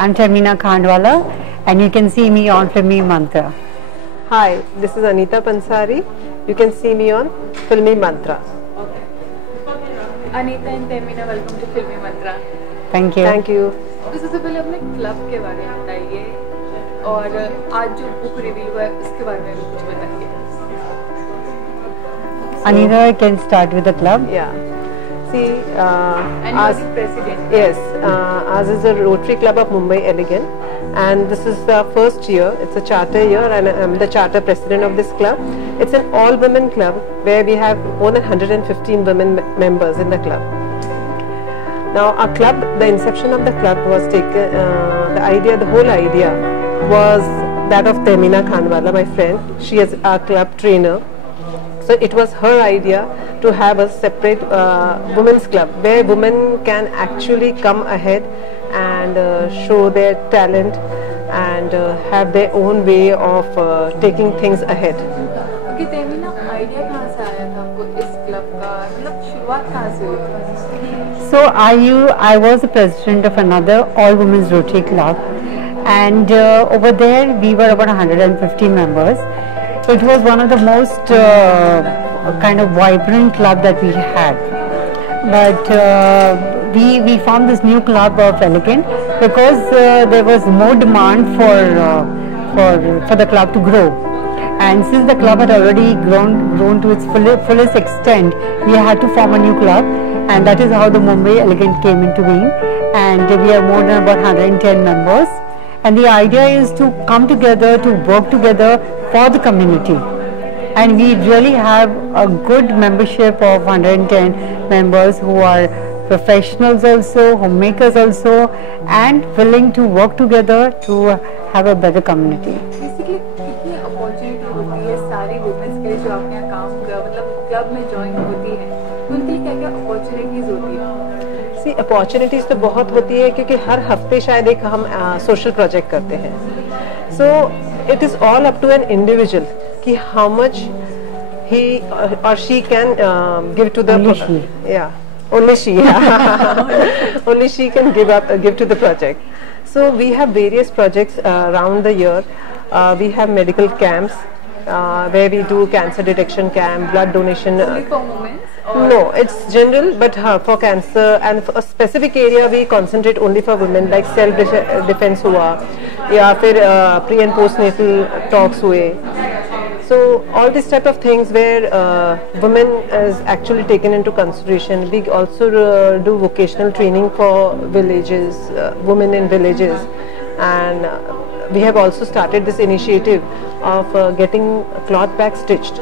I'm Termina Khandwala, and you can see me on Filmy Mantra. Hi, this is Anita Pansari. You can see me on Filmy Mantra. Anita and Termina, welcome to Filmy Mantra. Thank you. Thank you. तो सबसे पहले अपने club के बारे में बताइए और आज जो बुक रिव्यू है उसके बारे में भी कुछ बताइए. Anita can start with the club. Yeah. See, And you are the president. yes, ours is a Rotary Club of Mumbai Elegant, and this is the first year. It's a charter year, and I'm the charter president of this club. It's an all-women club where we have more than 115 women members in the club. Now, our club, the inception of the club was taken. The whole idea was that of Termina Khandwala, my friend. She is our club trainer. So it was her idea to have a separate women's club where women can actually come ahead and show their talent and have their own way of taking things ahead. Okay, Termina, idea कहाँ से आया था आपको इस club का, मतलब शुरुआत कहाँ से हुई थी? So I was the president of another all-women's Rotary Club, and over there we were about 150 members. It was one of the most kind of vibrant club that we had. But we formed this new club of Elegant because there was more demand for the club to grow. And since the club had already grown to its fullest extent, we had to form a new club, and that is how the Mumbai Elegant came into being. And we have more than about 110 members. And the idea is to come together, to work together for the community. And we really have a good membership of 110 members who are professionals also, homemakers also, and willing to work together to have a better community. Basically, कितनी opportunity होती है सारी women's के लिए जो आपके यहाँ काम कर मतलब क्लब में ज्वाइन होती है, उनके लिए क्या क्या अपॉर्चुनिटीज होती है? सी अपॉर्चुनिटीज तो बहुत होती है क्योंकि हर हफ्ते शायद एक हम सोशल प्रोजेक्ट करते हैं. So it is all up to an individual कि how much he or she can give to the only she only she can give to the project. So we have various projects around the year. We have medical camps where we do cancer detection camp, blood donation. Only for women? No, it's general, but for cancer and for a specific area we concentrate only for women, like self defense हुआ या फिर pre and postnatal talks हुए. So all these type of things where women is actually taken into consideration. We also do vocational training for villages, women in villages, and we have also started this initiative of getting cloth bag stitched.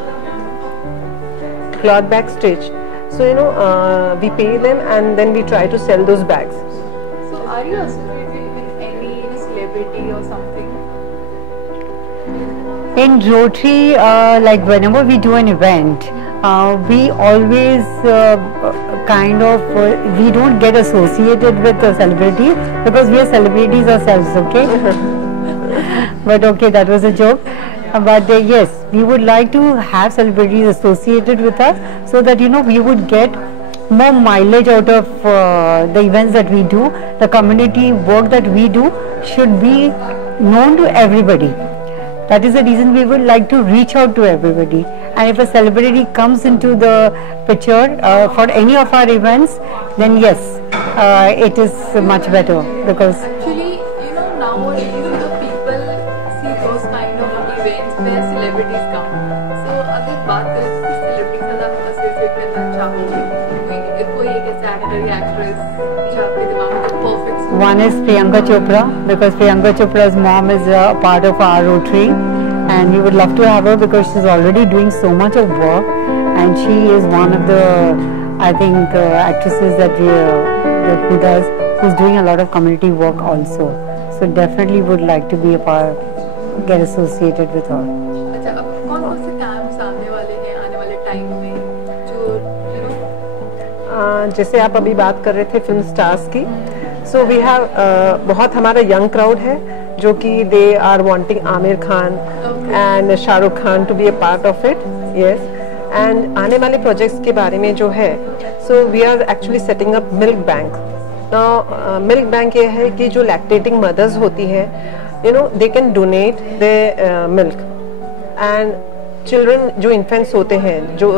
Cloth bag stitched. So we pay them and then we try to sell those bags. So are you associated with any celebrity or something? In Rotary, like whenever we do an event, we always we don't get associated with the celebrity because we are celebrities ourselves, okay? But okay, that was a joke. But yes, we would like to have celebrities associated with us so that we would get more mileage out of the events that we do. The community work that we do should be known to everybody. That is the reason we would like to reach out to everybody. And if a celebrity comes into the picture for any of our events, then yes, it is much better because actually, nowadays the people see those kind of events where celebrities come. So अगर बात करें तो celebrity के साथ आप associate करना चाहोगे कोई एक ऐसा actor या actress जो आपके दिमाग में perfect? One is Priyanka Chopra, because Priyanka Chopra's mom is a part of our Rotary, and we would love to have her because she's already doing so much of work, and she is one of the, I think, actresses that who's doing a lot of community work also. So definitely would like to be a part, get associated with her. अच्छा, अब कौन-कौन से camps आने वाले हैं आने वाले time में जो जैसे आप अभी बात कर रहे थे फिल्म स्टार्स की. सो वी हैव बहुत हमारा यंग क्राउड है जो कि they are wanting Aamir Khan and Shahrukh Khan to be a part of it. Yes, and आने वाले प्रोजेक्ट्स के बारे में जो है, so we are actually setting up milk bank Now milk bank ये है कि जो लैक्टेटिंग मदर्स होती हैं, you know, they can donate their milk, and children जो इन्फेंट्स होते हैं, जो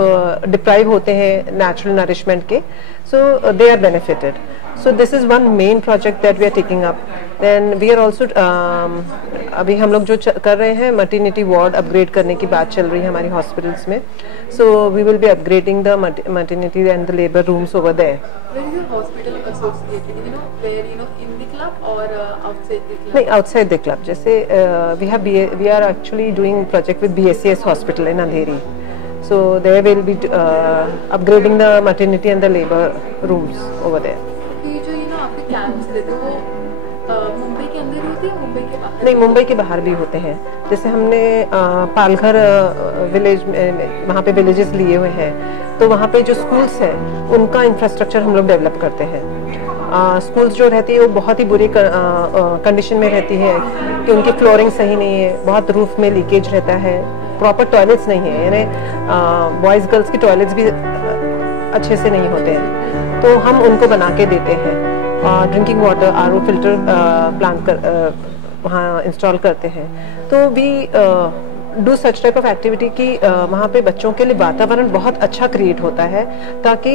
डिप्राइव होते हैं नेचुरल नरिशमेंट के, so they are benefited. So this is one main project that we are taking up. Then we are also अभी हम लोग जो कर रहे हैं maternity ward upgrade करने की बात चल रही है हमारी hospitals में. So we will be upgrading the maternity and the labor rooms over there. Where is your hospital associated? You know, where, you know, in the club or outside the club? नहीं, outside the club. जैसे we are actually doing project with BSCS hospital in Andheri. So there will be upgrading the maternity and the labor rooms over there. Camps रहते हैं वो मुंबई के अंदर होते हैं, मुंबई के बाहर? नहीं, मुंबई के बाहर भी होते हैं. जैसे हमने पालघर विलेज में वहाँ पे विलेजेस लिए हुए हैं, तो वहाँ पे जो स्कूल्स हैं उनका इंफ्रास्ट्रक्चर हम लोग डेवलप करते हैं. स्कूल्स जो रहती है वो बहुत ही बुरी कंडीशन में रहती है कि उनकी फ्लोरिंग सही नहीं है, बहुत रूफ में लीकेज रहता है, प्रॉपर टॉयलेट्स नहीं है, यानी बॉयज़ गर्ल्स की टॉयलेट्स भी अच्छे से नहीं होते हैं, तो हम उनको बना के देते हैं. Drinking water RO filter plant कर वहाँ इंस्टॉल करते हैं. तो we do such type of activity कि वहाँ पे बच्चों के लिए वातावरण बहुत अच्छा क्रिएट होता है ताकि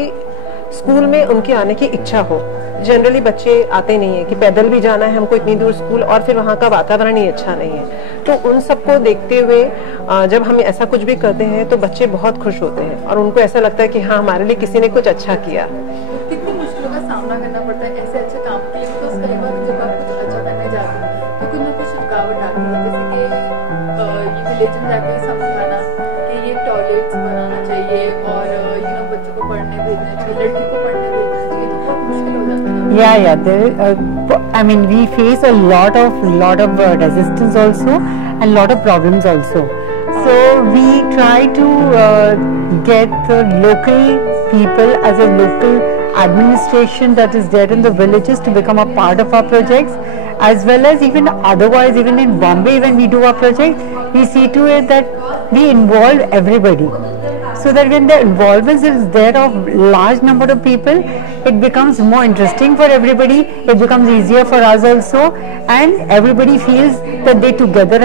स्कूल में उनकी आने की इच्छा हो. जनरली बच्चे आते नहीं है कि पैदल भी जाना है हमको इतनी दूर स्कूल, और फिर वहाँ का वातावरण ही अच्छा नहीं है. तो उन सबको देखते हुए जब हम ऐसा कुछ भी करते हैं तो बच्चे बहुत खुश होते हैं और उनको ऐसा लगता है कि हाँ, हमारे लिए किसी ने कुछ अच्छा किया. कितनी मुश्किलों का सामना करना पड़ता है ऐसे अच्छे काम के लिए? बिकॉज कई बार जब आप कुछ अच्छा करने जाते हैं तो कुछ ना कुछ रुकावट आती है, जैसे कि ये विलेज में जाके समझाना कि ये टॉयलेट्स बनाना चाहिए और यू नो बच्चों को पढ़ने भेजना चाहिए, लड़की को पढ़ने भेजना चाहिए, तो बहुत मुश्किल हो जाता है. I mean, we face a lot of resistance also and lot of problems also. So we try to get the local people as a local administration that is there in the villages to become a part of our projects, as well as even otherwise, even in Bombay when we do our project, we see to it that we involve everybody, so that when the involvement is there of large number of people, it becomes more interesting for everybody, it becomes easier for us also, and everybody feels that they together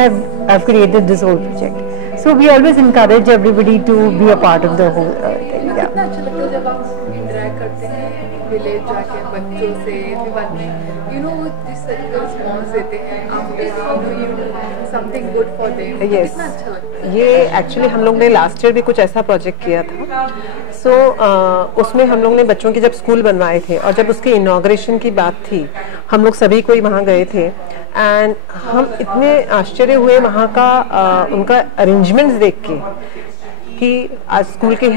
have created this whole project. So we always encourage everybody to be a part of the whole thing. Yeah. कितना अच्छा लगता है जब आप interact करते हैं village जाके बच्चों से, फिर बाद में यू नो जिस तरीके का रिस्पॉन्स देते हैं आप, you something good for them. कितना अच्छा लगता है. ये एक्चुअली हम लोग ने लास्ट ईयर भी कुछ ऐसा प्रोजेक्ट किया था. सो उसमें हम लोग ने बच्चों के जब स्कूल बनवाए थे और जब उसके इनॉग्रेशन की बात थी, हम लोग सभी कोई वहाँ गए थे एंड हम इतने आश्चर्य हुए वहाँ का उनका अरेंजमेंट्स देख के कि आज स्कूल के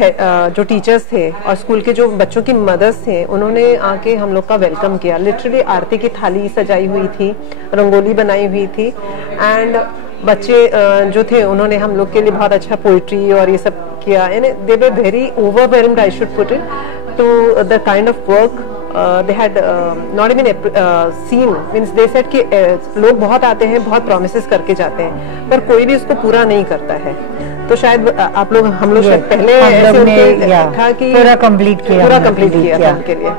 जो टीचर्स थे और स्कूल के जो बच्चों की मदर्स थे, उन्होंने आके हम लोग का वेलकम किया. लिटरली आरती की थाली सजाई हुई थी, रंगोली बनाई हुई थी, एंड बच्चे जो थे उन्होंने हम लोग के लिए बहुत अच्छा पोइट्री और ये सब किया. They were very overwhelmed, I should put it, to the kind of work they had not even seen. Means they said कि लोग बहुत आते हैं, बहुत promises करके जाते हैं, पर कोई भी उसको पूरा नहीं करता है. तो शायद आप लोग हम लोग शायद पहले ऐसे था कि पूरा कंप्लीट किया था उनके लिए.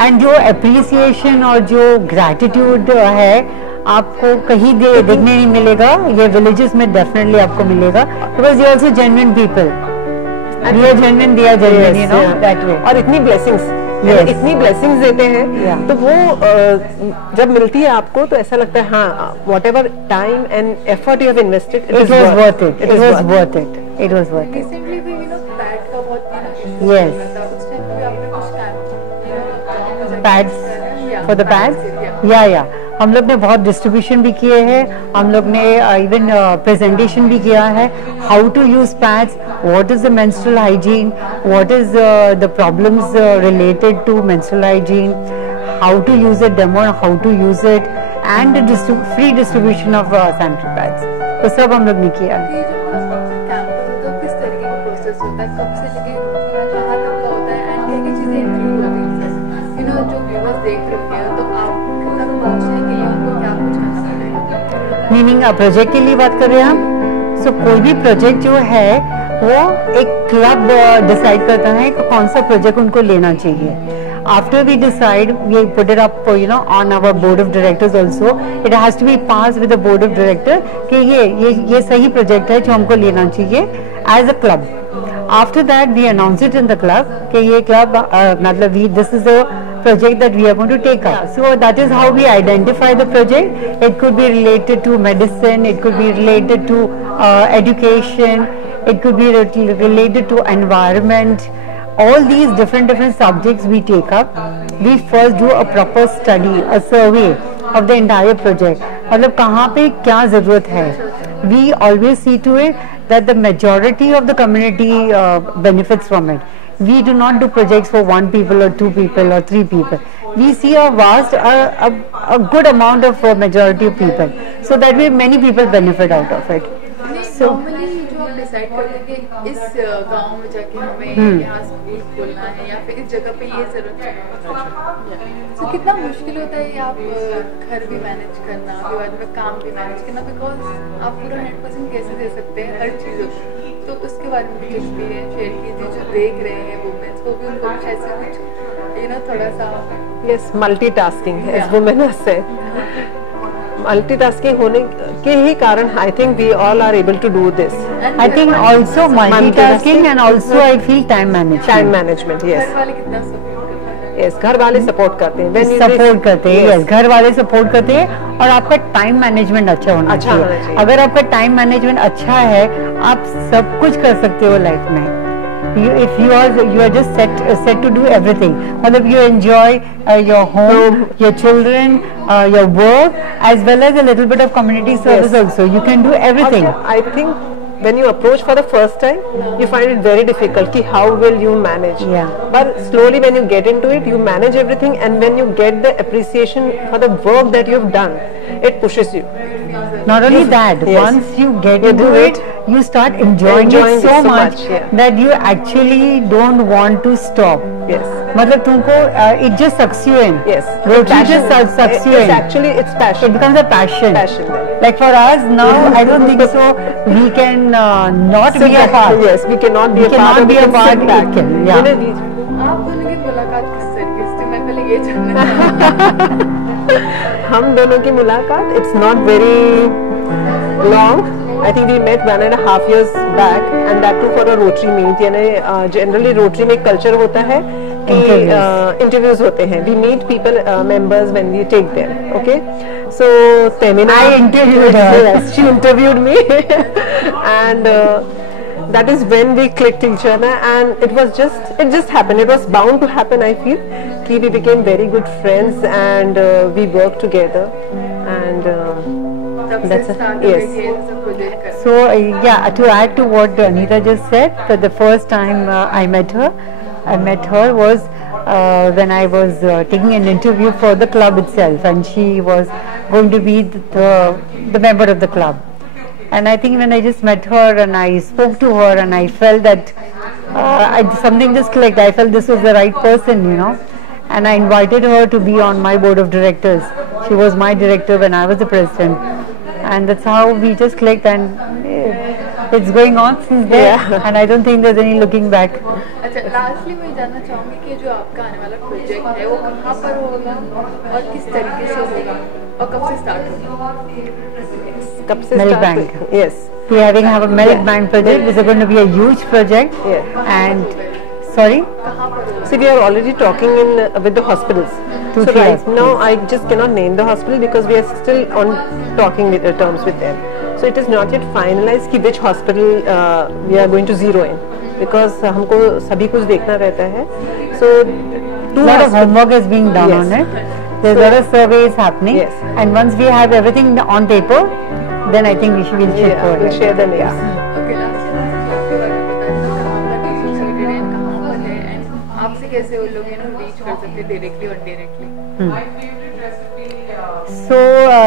एंड जो अप्रिसिएशन और जो ग्रेटिट्यूड है आपको कहीं देखने नहीं मिलेगा, ये विलेजेस में डेफिनेटली आपको मिलेगा, because you also genuine people, we are genuine, they are genuine, you know that way. और इतनी ब्लेसिंग्स इतनी ब्लेसिंग्स देते हैं, तो वो जब मिलती है आपको तो ऐसा लगता है हाँ, whatever time and effort you have invested, it was worth it, it was worth it, it was worth it. Recently भी यू नो पैड का बहुत यस, उस टाइम पे आपने कुछ camp pads for the pads, या हम लोग ने बहुत डिस्ट्रीब्यूशन भी किए हैं, हम लोग ने इवन प्रेजेंटेशन भी किया है, how to use pads, what is the menstrual hygiene, what is the problems related to menstrual hygiene, how to use it, demo how to use it, and free distribution of sanitary pads, तो सब हम लोग ने किया है. ये जो camp होता है किस तरीके का प्रोसेस होता है, कब से लेके कहाँ तक का होता है, एंड क्या क्या चीजें इंक्लूड होती हैं, यू नो जो व्यूअर्स देख रहे हैं तो आप तक पहुँचने के लिए उनको क्या कुछ करना पड़ेगा? मीनिंग प्रोजेक्ट के लिए बात कर रहे हैं आप? सो कोई भी प्रोजेक्ट जो है वो एक क्लब डिसाइड करता है कि कौन सा प्रोजेक्ट उनको लेना चाहिए. After we decide, we put it up, on our board of directors also. It has to be passed with the board of director कि ये सही project है जो हमको लेना चाहिए as a club. After that, we announce it in the club कि ये club मतलब this is a project that we are going to take up. So that is how we identify the project. It could be related to medicine, it could be related to education, it could be related to environment. All these different subjects we take up. We first do a proper study, a survey of the entire project. मतलब कहाँ पे क्या ज़रूरत है. We always see to it that the majority of the community benefits from it. We do not do projects for 1 people or 2 people or 3 people. We see a vast, a good amount of majority of people. So that way many people benefit out of it. So normally जो आप decide करते हैं कि इस गांव में जाके हमें यहाँ स्कूल खोलना है या फिर इस जगह पे ये जरूरत है, तो कितना मुश्किल होता है आप घर भी मैनेज करना, फिर बाद में काम भी मैनेज करना, बिकॉज आप पूरा 100% कैसे दे सकते हैं हर चीज़ों को. तो उसके बारे में कुछ एक्सपीरियंस शेयर कीजिए जो देख रहे हैं वुमेन्स को भी, उनको कुछ ऐसे कुछ थोड़ा सा. Yes, multitasking as women are said. Multitasking होने के ही कारण I think we all are able to do this. I think also multitasking and also I feel time management. Time management, yes. घर वाले कितना सपोर्ट करते हैं? Yes, घर वाले सपोर्ट करते हैं. सपोर्ट करते हैं, yes, घर वाले सपोर्ट करते हैं. और आपका टाइम मैनेजमेंट अच्छा होना चाहिए. अगर आपका टाइम मैनेजमेंट अच्छा है, आप सब कुछ कर सकते हो लाइफ में. If you are just set to do everything. मतलब you enjoy your home, your children, your work, as well as a little bit of community service also. You can do everything. I think when you approach for the first time, you find it very difficult. Ki how will you manage? Yeah. But slowly when you get into it, you manage everything, and when you get the appreciation for the work that you've done, it pushes you. Not only that, once you get into it, you start enjoying it so much that you actually don't want to stop. Yes. मतलब तुमको it just sucks you in. Yes. Rotary just sucks you in. Actually, it's passion. It becomes a passion. Like for us now, I don't think so. We can not be a part. Yes, we cannot be a part. We cannot be a part. आप दोनों की मुलाकात किस तरीके से? मैं पहले ये जानना. हम दोनों की मुलाकात, it's not very long. I think we met 1.5 years back, and that too for a Rotary meet. यानी generally Rotary में एक culture होता है कि interviews होते हैं. We meet people, members when we take them. Okay, so Temina, I interviewed her. Yes, she interviewed me, and that is when we clicked each other, and it just happened. It was bound to happen. I feel कि we became very good friends, and we worked together, and that's yes. So yeah, to add to what Anita just said, that the first time I met her was when I was taking an interview for the club itself, and she was going to be the member of the club. And I think when I just met her and I spoke to her, and I felt that something just clicked. I felt this was the right person, and I invited her to be on my board of directors. She was my director when I was the president, and that's how we just clicked, and it's going on since there. And I don't think there's any looking back. अच्छा, lastly मैं जानना चाहूँगी कि जो आपका आने वाला project है वो कहाँ पर होगा और किस तरीके से होगा और कब से स्टार्ट होगा? कब से Milk Bank. Yes. We have a Milk Bank project. This is going to be a huge project. And sorry. See, we are already talking with the hospitals. So right now, I just cannot name the hospital because we are still on talking with terms with them. So it is not yet finalized कि which hospital we are going to zero in, because हमको सभी कुछ देखना रहता है. So a lot of homework is being done on it. There's a lot of surveys happening, and once we have everything on paper, then I think we'll share the names. Okay, आपसे कैसे वो लोग reach कर सकते हैं directly और indirectly? So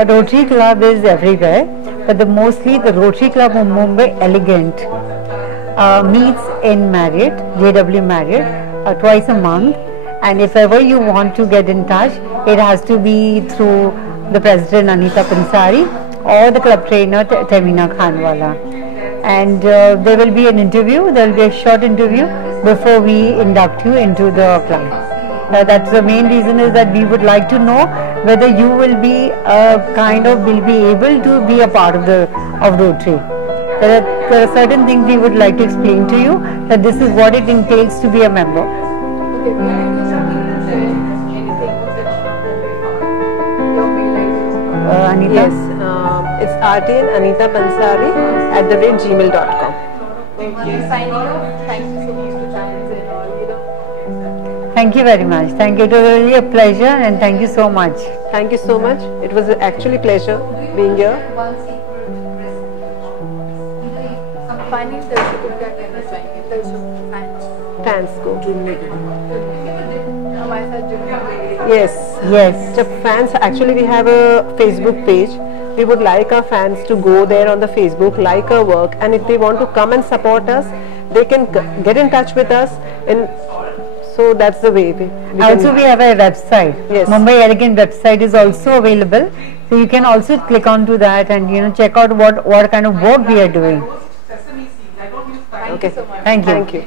Rotary Club is everywhere, but mostly the Rotary Club of Mumbai Elegant meets in Marriott, JW Marriott, twice a month. And if ever you want to get in touch, it has to be through the president Anita Pansari or the club trainer Temina Khanwala. And there will be an interview. There will be a short interview before we induct you into the club. That's the main reason, is that we would like to know whether you will be will be able to be a part of Rotary. There are certain things we would like to explain to you, that this is what it entails to be a member. Okay, will you be sharing anything your mail ID? Anita? Yes, it's rtnanitapansari@gmail.com. Signing off. Thank you so much for joining us and all. Thank you very much. Thank you. It was really a pleasure, and thank you so much. Thank you so much. It was actually pleasure being here. Final दर्शकों को क्या कहना चाहेंगे, दर्शकों fans को हमारे साथ जुड़ने के लिए? Yes. जब fans, actually we have a Facebook page. We would like our fans to go there on the Facebook, like our work, and if they want to come and support us, they can get in touch with us. And so that's the way. Also, we have a website. Yes. Mumbai Elegant website is also available, so you can also click onto that and check out what kind of work we are doing. Thank you so much. Thank you. Thank you.